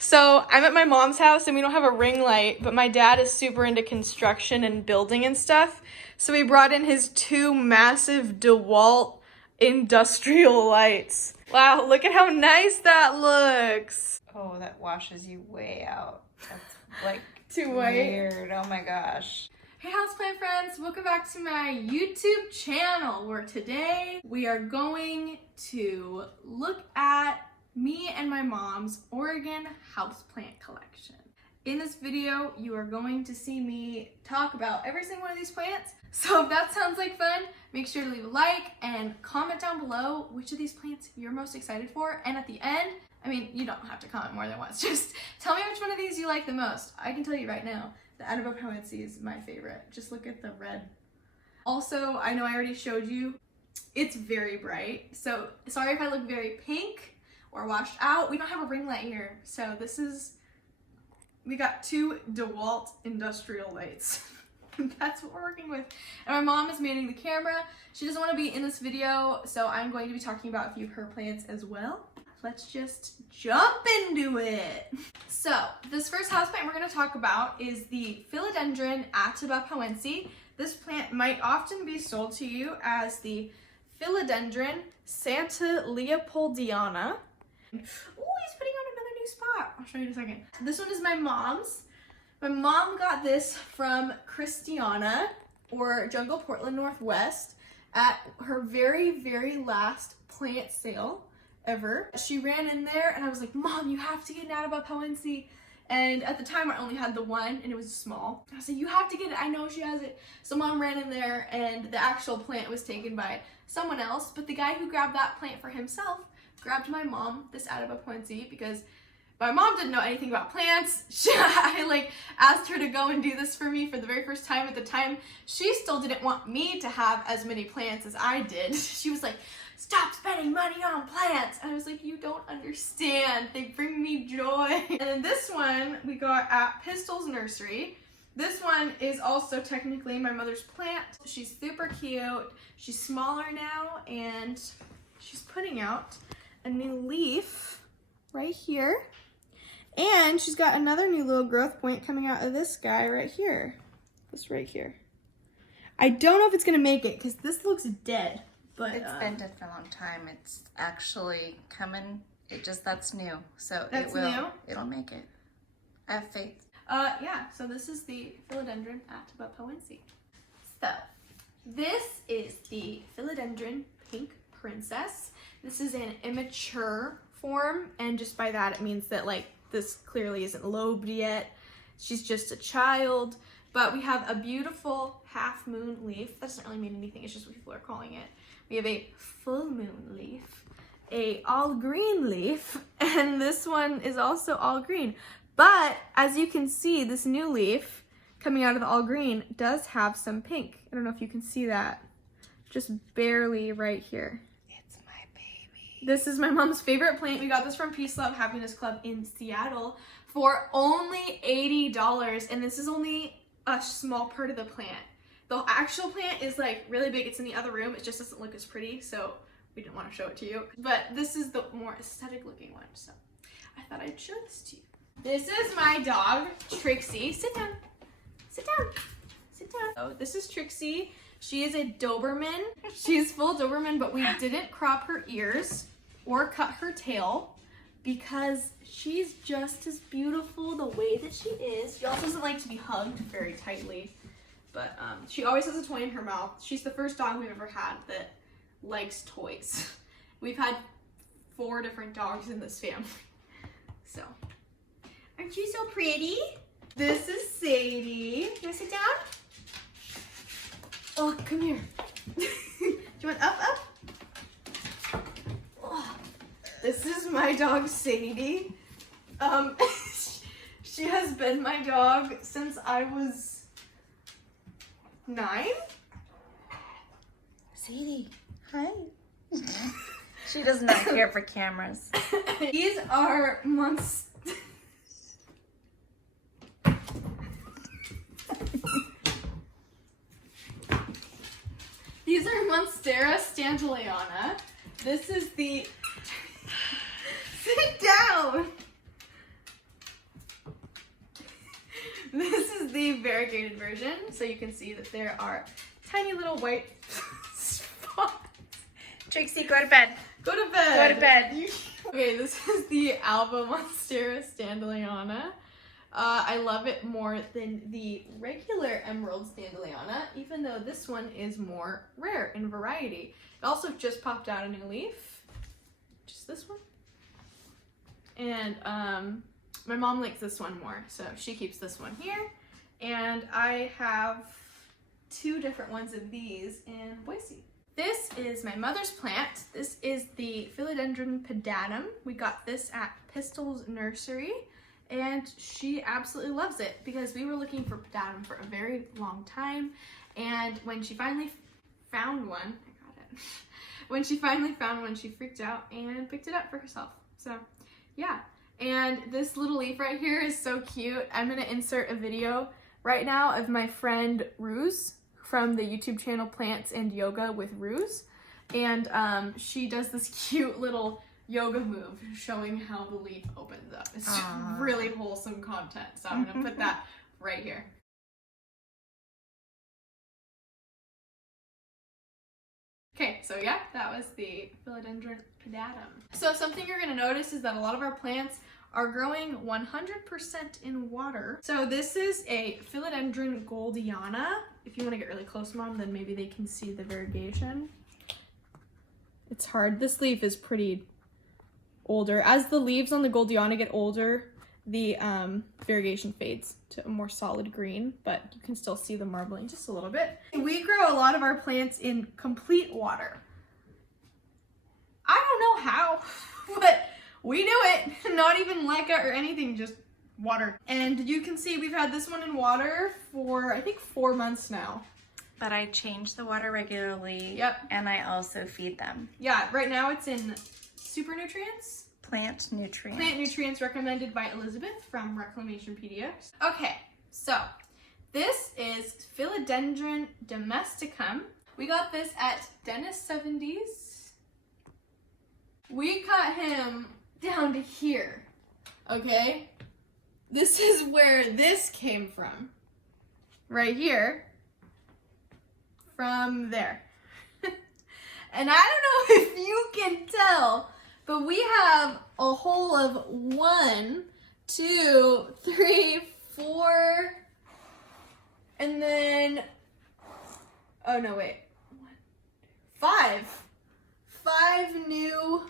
So I'm at my mom's house and we don't have a ring light, but my dad is super into construction and building and stuff. So we brought in his 2 massive DeWalt industrial lights. Wow, look at how nice that looks. Oh, that washes you way out. That's like Too white. Weird. Oh my gosh. Hey houseplant friends, welcome back to my YouTube channel where today we are going to look at me and my mom's Oregon houseplant collection. In this video, you are going to see me talk about every single one of these plants. So if that sounds like fun, make sure to leave a like and comment down below which of these plants you're most excited for. And at the end, I mean, you don't have to comment more than once. Just tell me which one of these you like the most. I can tell you right now, the Atabapoense is my favorite. Just look at the red. Also, I know I already showed you, it's very bright. So sorry if I look very pink or washed out. We don't have a ring light here. So we got 2 DeWalt industrial lights. That's what we're working with. And my mom is manning the camera. She doesn't want to be in this video, so I'm going to be talking about a few of her plants as well. Let's just jump into it. So this first houseplant we're going to talk about is the Philodendron Atabapoense. This plant might often be sold to you as the Philodendron Standeleyana. Oh, he's putting on another new spot. I'll show you in a second. This one is my mom's. My mom got this from Christiana, or Jungle Portland Northwest, at her very, very last plant sale ever. She ran in there and I was like, Mom, you have to get an Atabapoense. And at the time I only had the one and it was small. I said, you have to get it, I know she has it. So Mom ran in there and the actual plant was taken by someone else, but the guy who grabbed that plant for himself grabbed my mom this Atabapoense because my mom didn't know anything about plants. I asked her to go and do this for me for the very first time. At the time, she still didn't want me to have as many plants as I did. She was like, stop spending money on plants. And I was like, you don't understand. They bring me joy. And then this one we got at Pistol's Nursery. This one is also technically my mother's plant. She's super cute. She's smaller now and she's putting out a new leaf right here. And she's got another new little growth point coming out of this guy right here. This right here. I don't know if it's gonna make it because this looks dead. But it's been dead for a long time. It's actually coming. That's new. So it'll make it. I have faith. Yeah, so this is the Philodendron Atabapoense. So this is the Philodendron Pink Princess. This is an immature form, and just by that it means that this clearly isn't lobed yet. She's just a child, but we have a beautiful half moon leaf. That doesn't really mean anything, it's just what people are calling it. We have a full moon leaf, a all green leaf, and this one is also all green. But as you can see, this new leaf coming out of the all green does have some pink. I don't know if you can see that, just barely right here. This is my mom's favorite plant. We got this from Peace, Love, Happiness Club in Seattle for only $80, and this is only a small part of the plant. The actual plant is really big. It's in the other room. It just doesn't look as pretty, so we didn't want to show it to you. But this is the more aesthetic looking one, so I thought I'd show this to you. This is my dog, Trixie. Sit down. Sit down. Sit down. Oh, this is Trixie. She is a Doberman. She's full Doberman, but we didn't crop her ears or cut her tail because she's just as beautiful the way that she is. She also doesn't like to be hugged very tightly, but she always has a toy in her mouth. She's the first dog we've ever had that likes toys. We've had 4 different dogs in this family. So, aren't you so pretty? This is Sadie. You wanna sit down? Oh, come here. Do you want up? Oh, this is my dog, Sadie. She has been my dog since I was 9. Sadie, hi. She does not care for cameras. These are These are Monstera Standeleyana. This is the... Sit down! This is the variegated version, so you can see that there are tiny little white spots. Trixie, go to bed. Go to bed. Go to bed. Okay, this is the Alba Monstera Standeleyana. I love it more than the regular Emerald Standeleyana, even though this one is more rare in variety. It also just popped out a new leaf. Just this one. And my mom likes this one more, so she keeps this one here. And I have 2 different ones of these in Boise. This is my mother's plant. This is the Philodendron Pedatum. We got this at Pitbull's nursery, and she absolutely loves it because we were looking for Pedatum for a very long time, and when she finally found one, I got it. When she finally found one, she freaked out and picked it up for herself. So, yeah. And this little leaf right here is so cute. I'm gonna insert a video right now of my friend Ruse from the YouTube channel Plants and Yoga with Ruse. And she does this cute little yoga move showing how the leaf opens up. It's really wholesome content. So I'm gonna put that right here. Okay, so yeah, that was the Philodendron Pedatum. So something you're gonna notice is that a lot of our plants are growing 100% in water. So this is a Philodendron Goldiana. If you want to get really close, Mom, then maybe they can see the variegation. It's hard. This leaf is pretty older. As the leaves on the Goldiana get older, the variegation fades to a more solid green, but you can still see the marbling just a little bit. We grow a lot of our plants in complete water. I don't know how, but we do it. Not even leca or anything, just water. And you can see we've had this one in water for, I think, 4 months now. But I change the water regularly. Yep. And I also feed them. Yeah, right now it's in super nutrients. Plant nutrients. Plant nutrients recommended by Elizabeth from Reclamationpedia. Okay, so this is Philodendron Domesticum. We got this at Dennis 70s. We cut him down to here, okay? This is where this came from. Right here. From there. And I don't know if you can tell, but we have a hole of 1, 2, 3, 4, and then, oh no, wait, 5 new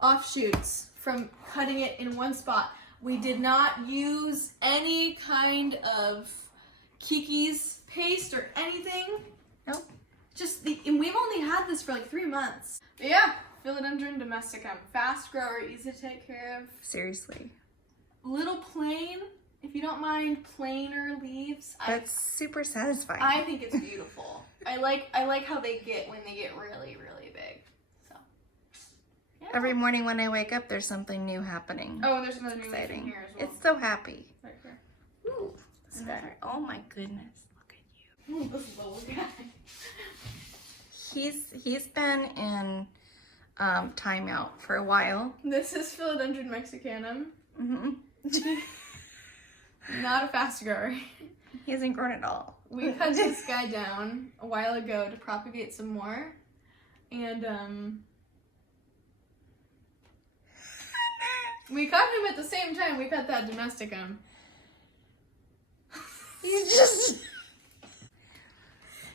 offshoots from cutting it in one spot. We did not use any kind of Kiki's paste or anything. Nope. And we've only had this for like 3 months. But yeah, Philodendron Domesticum. Fast grower, easy to take care of. Seriously. Little plain, if you don't mind plainer leaves. That's super satisfying. I think it's beautiful. I like how they get when they get really, really big. So yeah. Every morning when I wake up, there's something new happening. Oh, and there's another new leaf Exciting. in here as well. It's so happy. Right here. Ooh, oh my goodness. Look at you. Ooh, this little guy. He's been in timeout for a while. This is Philodendron Mexicanum. Mm-hmm. Not a fast grower. He hasn't grown at all. We cut this guy down a while ago to propagate some more. And we cut him at the same time we cut that Domesticum. He's just...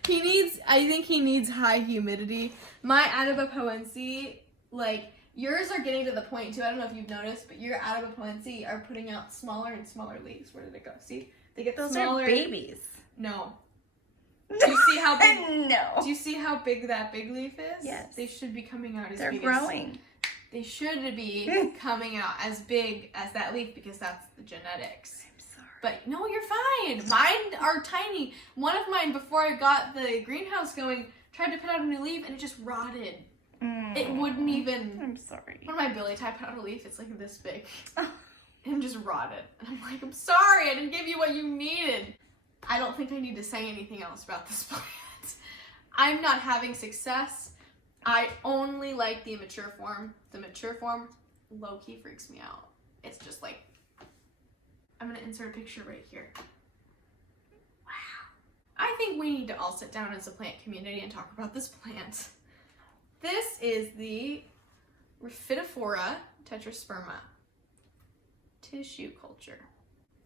I think he needs high humidity. My Atabapoense, like, yours are getting to the point too. I don't know if you've noticed, but your Atabapoense are putting out smaller and smaller leaves. Where did it go? See? They get Those smaller. are babies. No. Do you see how big? No. Do you see how big that big leaf is? Yes. They should be coming out as They're big growing. They should be coming out as big as that leaf because that's the genetics. I'm sorry. But no, you're fine. Mine are tiny. One of mine, before I got the greenhouse going, tried to put out a new leaf and it just rotted. It wouldn't even. I'm sorry. One of my Billy type put out a leaf, it's like this big. And just rotted. And I'm like, I'm sorry, I didn't give you what you needed. I don't think I need to say anything else about this plant. I'm not having success. I only like the immature form. The mature form low-key freaks me out. It's just like, I'm gonna insert a picture right here. Wow. I think we need to all sit down as a plant community and talk about this plant. This is the Rhiphidophora tetrasperma tissue culture.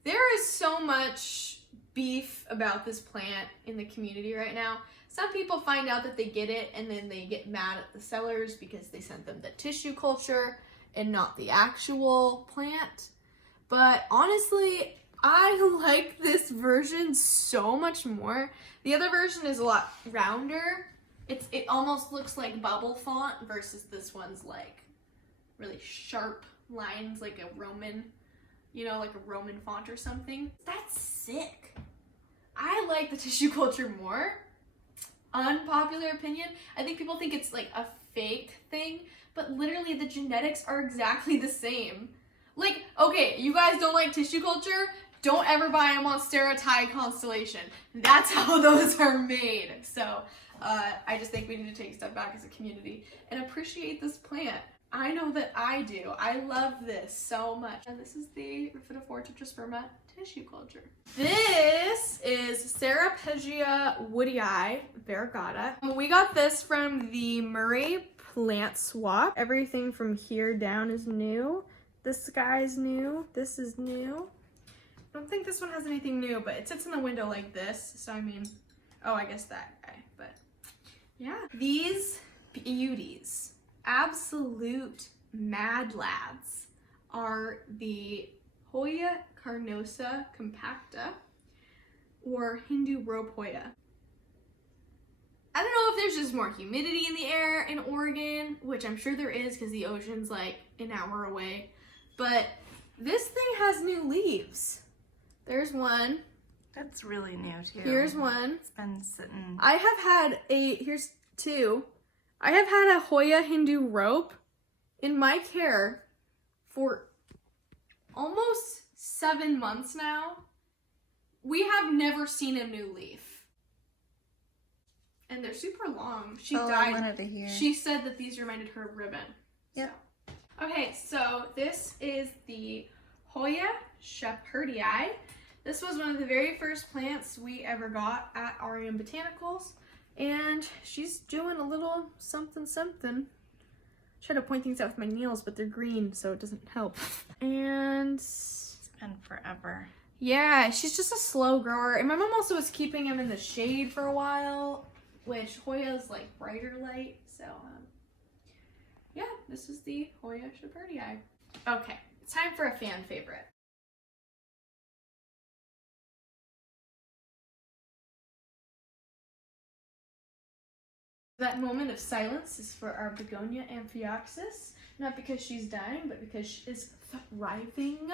There is so much beef about this plant in the community right now. Some people find out that they get it and then they get mad at the sellers because they sent them the tissue culture and not the actual plant. But honestly, I like this version so much more. The other version is a lot rounder. It almost looks like bubble font versus this one's like really sharp lines, like a Roman, you know, like a Roman font or something. That's sick. I like the tissue culture more. Unpopular opinion. I think people think it's like a fake thing, but literally the genetics are exactly the same. Like, okay, you guys don't like tissue culture? Don't ever buy a Monstera constellation. That's how those are made. So I just think we need to take a step back as a community and appreciate this plant. I know that I do. I love this so much. And this is the Rhiphidophora tetrasperma tissue culture. This is Ceropegia woodii variegata. We got this from the Murray plant swap. Everything from here down is new. This guy's new. This is new. I don't think this one has anything new, but it sits in the window like this. So I mean, oh, I guess that guy, but yeah. These beauties, absolute mad lads, are the Hoya Carnosa Compacta or Hindu rope Hoya. I don't know if there's just more humidity in the air in Oregon, which I'm sure there is because the ocean's like an hour away, but this thing has new leaves. There's one. That's really new too. Here's one. It's been sitting. I have had here's two. I have had a Hoya Hindu rope in my care for almost 7 months now. We have never seen a new leaf. And they're super long. She died. I wanted to hear. She said that these reminded her of ribbon. Yep. So. Okay, so this is the Hoya shepherdii. This was one of the very first plants we ever got at RM Botanicals. And she's doing a little something something. Try to point things out with my nails, but they're green, so it doesn't help. And it's been forever. Yeah, she's just a slow grower. And my mom also was keeping him in the shade for a while, which Hoya's like brighter light. So yeah, this is the Hoya shepherdii. Okay, it's time for a fan favorite. That moment of silence is for our Begonia Amphioxus. Not because she's dying, but because she is thriving.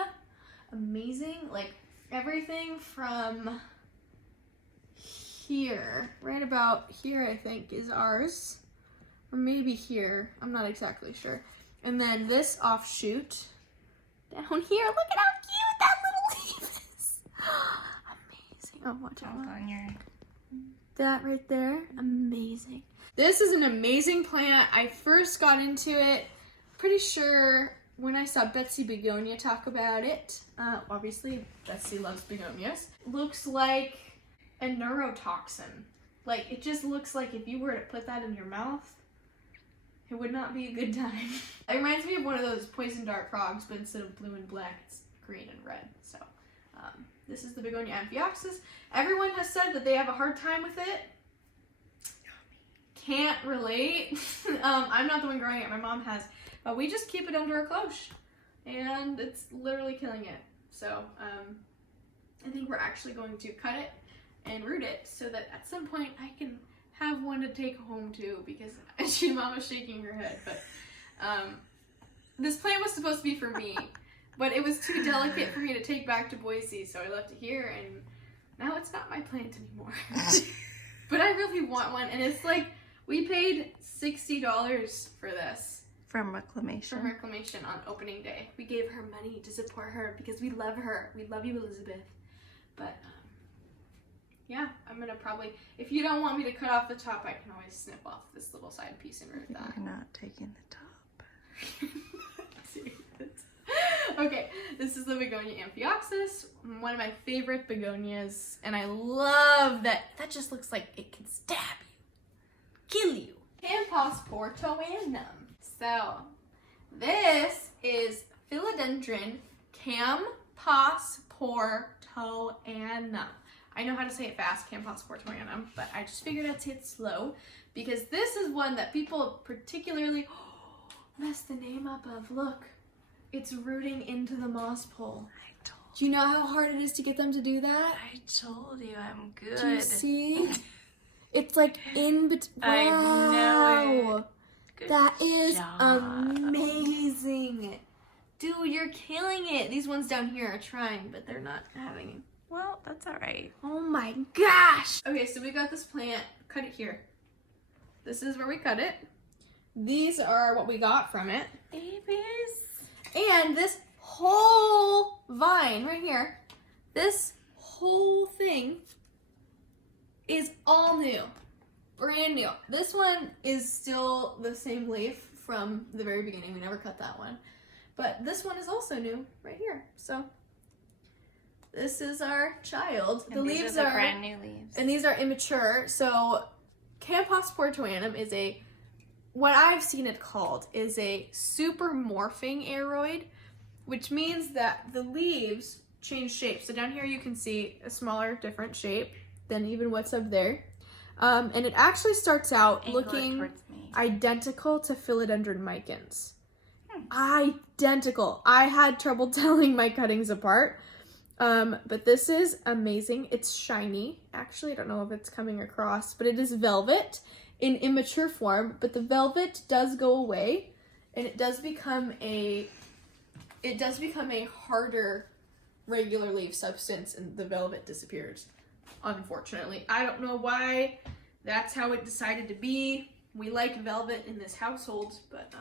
Amazing. Like, everything from here, right about here, I think, is ours. Or maybe here. I'm not exactly sure. And then this offshoot down here. Look at how cute that little leaf is. Amazing. Oh, watch out. On your... That right there. Amazing. This is an amazing plant. I first got into it, pretty sure when I saw Betsy Begonia talk about it. Obviously, Betsy loves begonias. Looks like a neurotoxin. Like, it just looks like if you were to put that in your mouth, it would not be a good time. It reminds me of one of those poison dart frogs, but instead of blue and black, it's green and red. So, this is the Begonia Amphioxus. Everyone has said that they have a hard time with it. Can't relate. I'm not the one growing it, my mom has. But we just keep it under a cloche. And it's literally killing it. So, I think we're actually going to cut it and root it so that at some point I can have one to take home too, because Mama's shaking her head. But this plant was supposed to be for me, but it was too delicate for me to take back to Boise, so I left it here, and now it's not my plant anymore. But I really want one, and it's like, we paid $60 for this. From Reclamation. From Reclamation on opening day. We gave her money to support her because we love her. We love you, Elizabeth. But, yeah, I'm going to probably, if you don't want me to cut off the top, I can always snip off this little side piece and root that. You're not taking the top. Okay, this is the Begonia Begonia Amphioxus, one of my favorite begonias, and I love that just looks like it can stab you, kill you. Camposportoanum. So this is Philodendron Camposportoanum. I know how to say it fast, Camposportoanum, but I just figured I'd say it slow because this is one that people particularly mess the name up of. Look, it's rooting into the moss pole. Do you know how hard it is to get them to do that? I told you I'm good. Do you see? It's like in between. Wow. I know it. Good That is job. amazing. Dude, you're killing it. These ones down here are trying, but they're not having it. Well, that's all right. Oh my gosh. Okay, so we got this plant. Cut it here. This is where we cut it. These are what we got from it. Babies. And this whole vine right here, this whole thing is all new. Brand new. This one is still the same leaf from the very beginning. We never cut that one. But this one is also new right here. So this is our child. And the these leaves are the are brand new leaves. and these are immature. So Camposportoanum is what I've seen it called is a supermorphing aroid, which means that the leaves change shape. So down here you can see a smaller, different shape than even what's up there. And it actually starts out Angle looking towards me. identical to Philodendron micans. Identical. I had trouble telling my cuttings apart. But this is amazing. It's shiny. Actually, I don't know if it's coming across, but it is velvet in immature form, but the velvet does go away and it does become a harder regular leaf substance and the velvet disappears, unfortunately. I don't know why that's how it decided to be. We like velvet in this household, but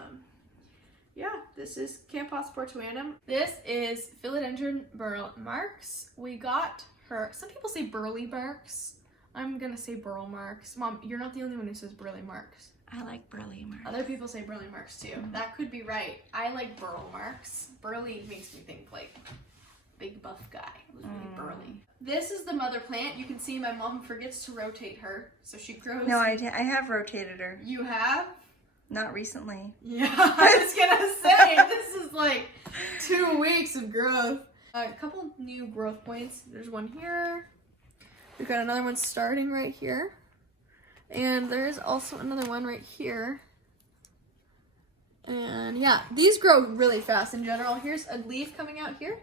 yeah, this is Camposportoanum. This is Philodendron Burle Marx. We got her, some people say Burle Marx. I'm gonna say Burle Marx. Mom, you're not the only one who says Burle Marx. I like Burle Marx. Other people say Burle Marx too. That could be right. I like Burle Marx. Burle makes me think like big buff guy. It was really burly. This is the mother plant. You can see my mom forgets to rotate her, so she grows. No, I have rotated her. You have? Not recently. Yeah, I was gonna say, this is like 2 weeks of growth. A couple new growth points. There's one here. We've got another one starting right here. And there's also another one right here. And yeah, these grow really fast in general. Here's a leaf coming out here.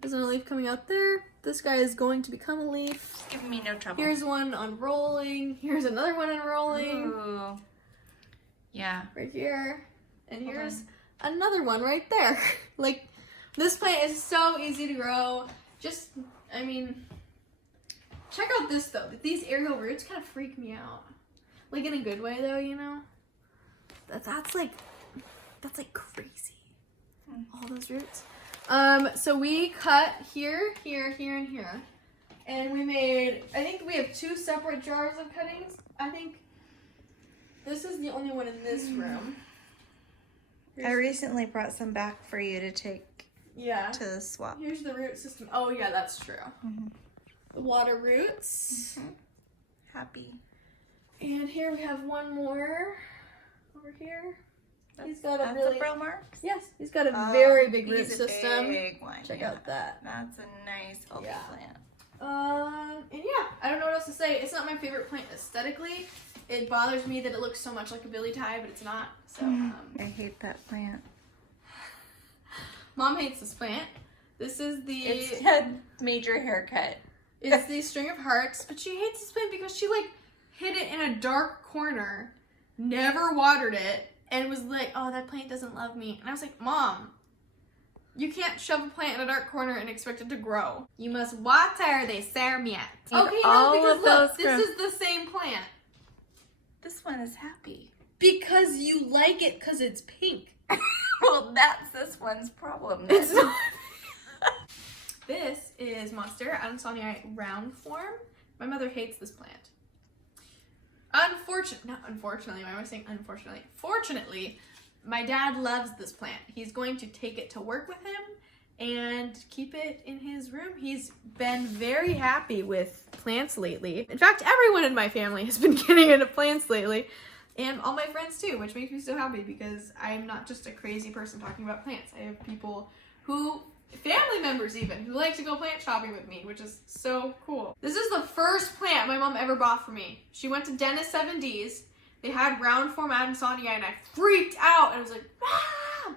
There's another leaf coming out there. This guy is going to become a leaf. It's giving me no trouble. Here's one unrolling. Here's another one unrolling. Ooh. Yeah. Right here. And here's another one right there. Like, this plant is so easy to grow. Just, I mean, check out this though. These aerial roots kind of freak me out. Like in a good way though, you know? That's like crazy. All those roots. So we cut here, here, here, and here. And we made, I think we have 2 separate jars of cuttings. I think this is the only one in this room. I recently brought some back for you to take to the swap. Here's the root system. Oh yeah, that's true. The water roots. Happy. And here we have one more over here. He's got a That's really, a Burle Marx? yes, he's got a very big root He's a system. big one. Check out that. That's a nice healthy plant. And yeah, I don't know what else to say. It's not my favorite plant aesthetically. It bothers me that it looks so much like a billy tie, but it's not. So I hate that plant. Mom hates this plant. This is the It's a major haircut. It's the string of hearts, but she hates this plant because she like hid it in a dark corner, never watered it, and was like, "Oh, that plant doesn't love me." And I was like, "Mom, you can't shove a plant in a dark corner and expect it to grow. You must water the sermiat." Okay, no, because look, this is the same plant. This one is happy. Because you like it because it's pink. Well, that's this one's problem. It's not. This is Monstera Adansonii round form. My mother hates this plant. Unfortunately, why am I saying unfortunately? Fortunately, my dad loves this plant. He's going to take it to work with him, and keep it in his room. He's been very happy with plants lately. In fact, everyone in my family has been getting into plants lately, and all my friends too, which makes me so happy because I'm not just a crazy person talking about plants. I have people who, family members even, who like to go plant shopping with me, which is so cool. This is the first plant my mom ever bought for me. She went to Dennis 7Ds. They had round form Adansonii and I freaked out. I was like, ah!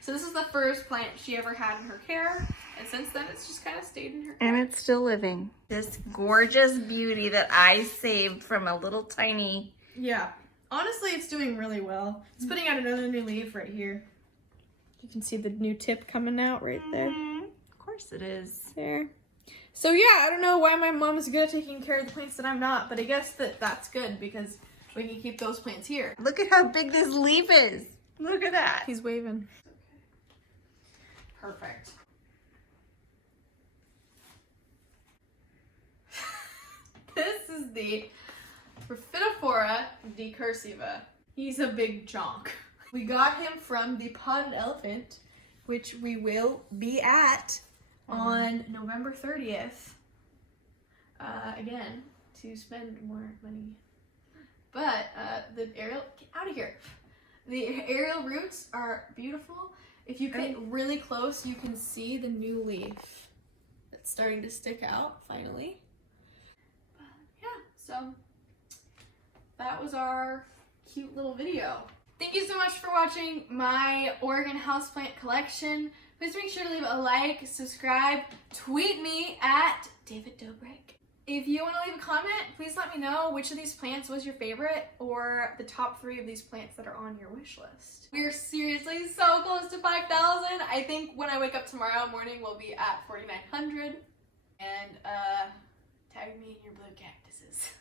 So this is the first plant she ever had in her care. And since then, it's just kind of stayed in her care. And it's still living. This gorgeous beauty that I saved from a little tiny... Yeah. Honestly, it's doing really well. It's putting out another new leaf right here. You can see the new tip coming out right there. Of course it is. There. So yeah, I don't know why my mom is good at taking care of the plants that I'm not, but I guess that's good because we can keep those plants here. Look at how big this leaf is. Look at that. He's waving. Perfect. This is the Rhaphidophora decursiva. He's a big chonk. We got him from the Potted Elephant, which we will be at on November 30th. Again, to spend more money. But the aerial, get out of here. The aerial roots are beautiful. If you get really close, you can see the new leaf that's starting to stick out finally. Yeah, so that was our cute little video. Thank you so much for watching my Oregon houseplant collection. Please make sure to leave a like, subscribe, tweet me at David Dobrik. If you want to leave a comment, please let me know which of these plants was your favorite or the top 3 of these plants that are on your wish list. We're seriously so close to 5,000. I think when I wake up tomorrow morning, we'll be at 4,900. And tag me in your blue cactuses.